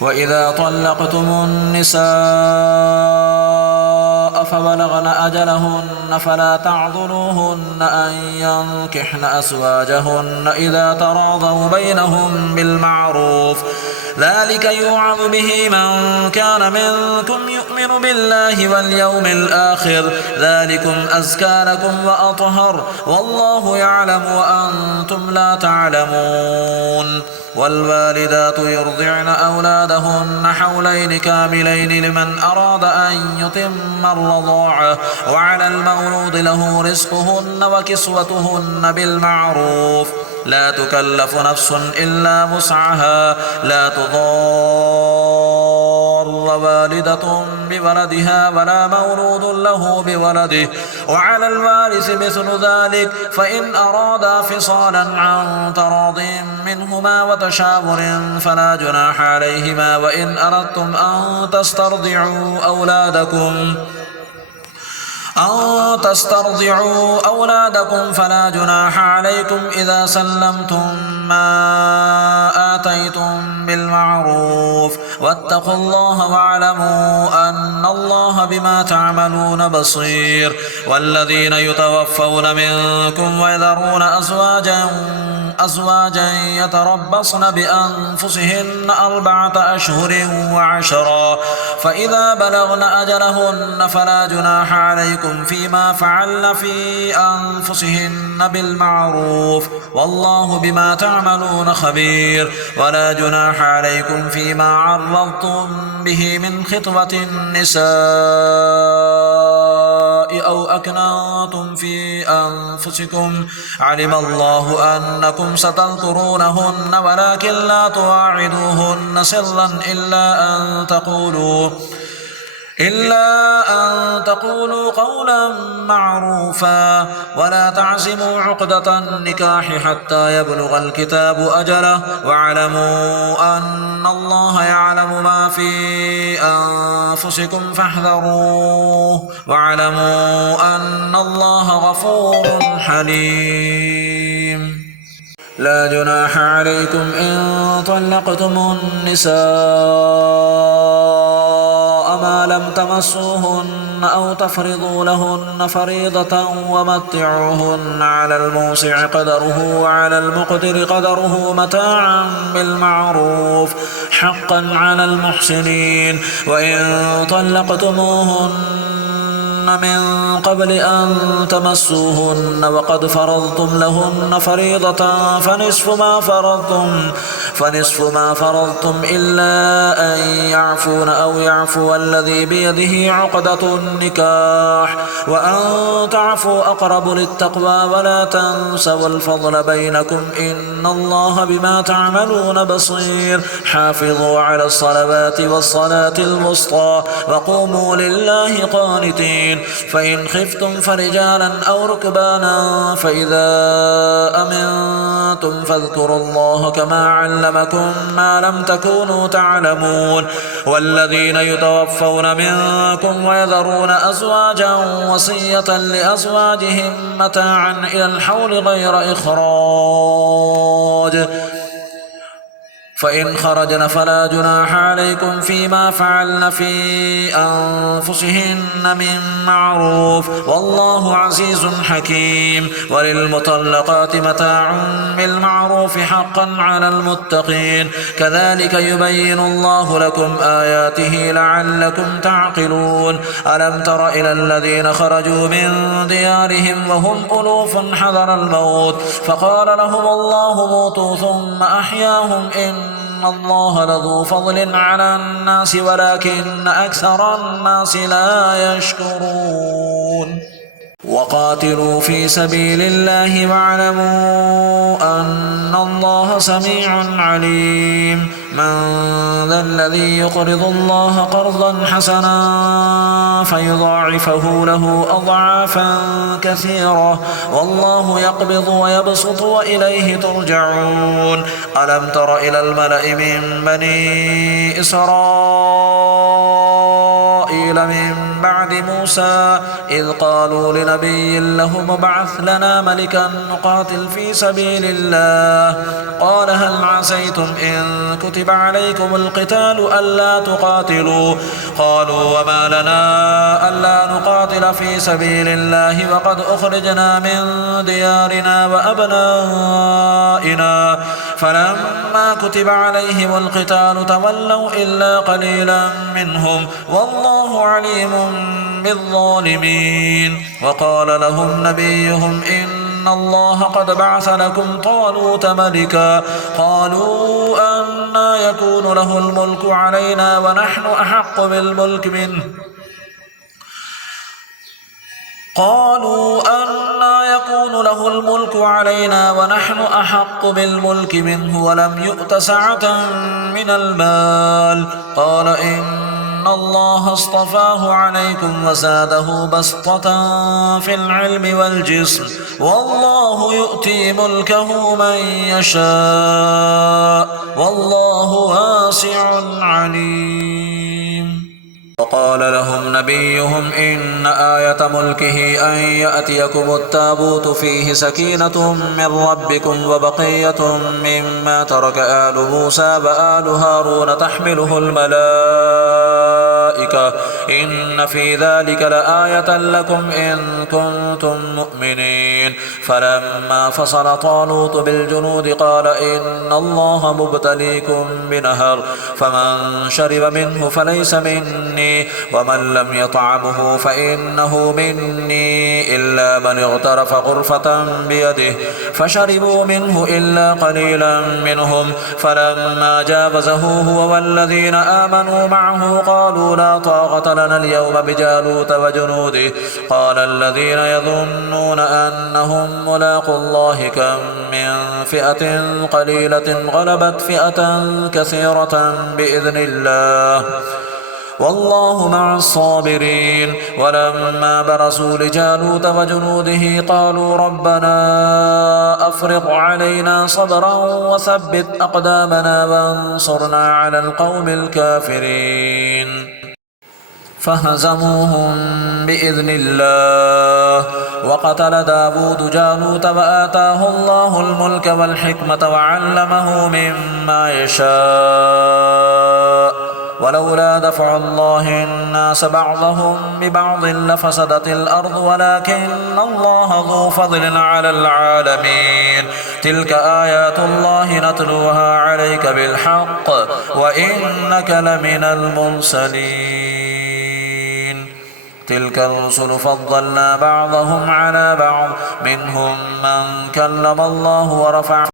وإذا طلقتم النساء فبلغن أجلهن فلا تعضلوهن أن ينكحن أزواجهن إذا تراضوا بينهم بالمعروف ذلك يوعظ به من كان منكم يؤمن بالله واليوم الآخر ذلكم أزكى لكم وأطهر والله يعلم وأنتم لا تعلمون والوالدات يرضعن أولادهن حولين كاملين لمن أراد أن يتم الرضاعة وعلى المولود له رزقهن وكسوتهن بالمعروف لا تكلف نفس إلا وسعها لا تضار والدة بولدها ولا مولود له بولده وعلى الوارث مثل ذلك فإن أرادا فصالا عن تراض منهما وتشاور فلا جناح عليهما وإن أردتم أن تسترضعوا أولادكم فلا جناح عليكم إذا سلمتم ما آتيتم بالمعروف واتقوا الله واعلموا أن الله بما تعملون بصير والذين يتوفون منكم ويذرون أزواجا يتربصن بأنفسهن 4 أشهر و10 فإذا بلغن أجلهن فلا جناح عليكم فيما فعلن في أنفسهن بالمعروف والله بما تعملون خبير ولا جناح عليكم فيما عرضتم به من خطبة النساء أو أكننتم في أنفسكم علم الله أنكم ستذكرونهن ولكن لا تواعدوهن سرا إلا أن تقولوا قولا معروفا ولا تعزموا عقدة النكاح حتى يبلغ الكتاب أجله واعلموا أن الله يعلم ما في أنفسكم فاحذروه واعلموا أن الله غفور حليم لا جناح عليكم إن طلقتم النساء ما لم تمسوهن أو تفرضوا لهن فريضة ومتعوهن على الموسع قدره وعلى المقدر قدره متاعا بالمعروف حقا على المحسنين وإن طلقتموهن من قبل أن تمسوهن وقد فرضتم لهن فريضة فنصف ما فرضتم إلا أن يعفون أو يعفو الذي بيده عقدة النكاح وأن تعفوا أقرب للتقوى ولا تنسوا الفضل بينكم إن الله بما تعملون بصير حافظوا على الصلوات والصلاة الوسطى وقوموا لله قانتين فإن خفتم فرجالا أو ركبانا فإذا أمنتم فاذكروا الله كما علمكم ما لم تكونوا تعلمون والذين يتوفون منكم ويذرون أزواجا وصية لأزواجهم متاعا إلى الحول غير إخراج فإن خرجن فلا جناح عليكم فيما فعلن في أنفسهن من معروف والله عزيز حكيم وللمطلقات متاع بالمعروف حقا على المتقين كذلك يبين الله لكم آياته لعلكم تعقلون ألم تر إلى الذين خرجوا من ديارهم وهم ألوف حذر الموت فقال لهم الله موتوا ثم أحياهم إن الله لذو فضل على الناس ولكن أكثر الناس لا يشكرون وقاتلوا في سبيل الله واعلموا أن الله سميع عليم من ذا الذي يقرض الله قرضا حسنا فيضاعفه له أضعافا كثيرة والله يقبض ويبسط وإليه ترجعون ألم تر إلى الملأ من بني إسرائيل من بعد موسى إذ قالوا لنبي لهم ابعث لنا ملكا نقاتل في سبيل الله قال هل عسيتم إن كتب عليكم القتال ألا تقاتلوا قالوا وما لنا ألا نقاتل في سبيل الله وقد أخرجنا من ديارنا وأبنائنا فلما كتب عليهم القتال تولوا إلا قليلا منهم والله عليم بالظالمين وقال لهم نبيهم إن الله قد بعث لكم طالوت ملكا قالوا أنى يكون له الملك علينا ونحن أحق بالملك منه ولم يؤت سعة من المال قال إن الله اصطفاه عليكم وزاده بسطة في العلم والجسم والله يؤتي ملكه من يشاء والله واسع عليم وقال لهم نبيهم إن آية ملكه أن يأتيكم التابوت فيه سكينة من ربكم وبقية مما ترك آل موسى وآل هارون تحمله الملائكة إن في ذلك لآية لكم إن كنتم مؤمنين فلما فصل طالوت بالجنود قال إن الله مبتليكم بنهر فمن شرب منه فليس مني ومن لم يطعمه فإنه مني إلا من اغترف غرفة بيده فشربوا منه إلا قليلا منهم فلما جاوزه هو والذين آمنوا معه قالوا لا طاقة لنا اليوم بجالوت وجنوده قال الذين يظنون أنهم ملاقوا الله كم من فئة قليلة غلبت فئة كثيرة بإذن الله والله مع الصابرين ولما برزوا لجالوت وجنوده قالوا ربنا أفرغ علينا صبرا وثبت أقدامنا وانصرنا على القوم الكافرين فهزموهم بإذن الله وقتل داود جالوت وآتاه الله الملك والحكمة وعلمه مما يشاء ولولا دفع الله الناس بعضهم ببعض لفسدت الأرض ولكن الله ذو فضل على العالمين تلك آيات الله نتلوها عليك بالحق وإنك لمن المرسلين تلك الرسل فضلنا بعضهم على بعض منهم من كلم الله ورفع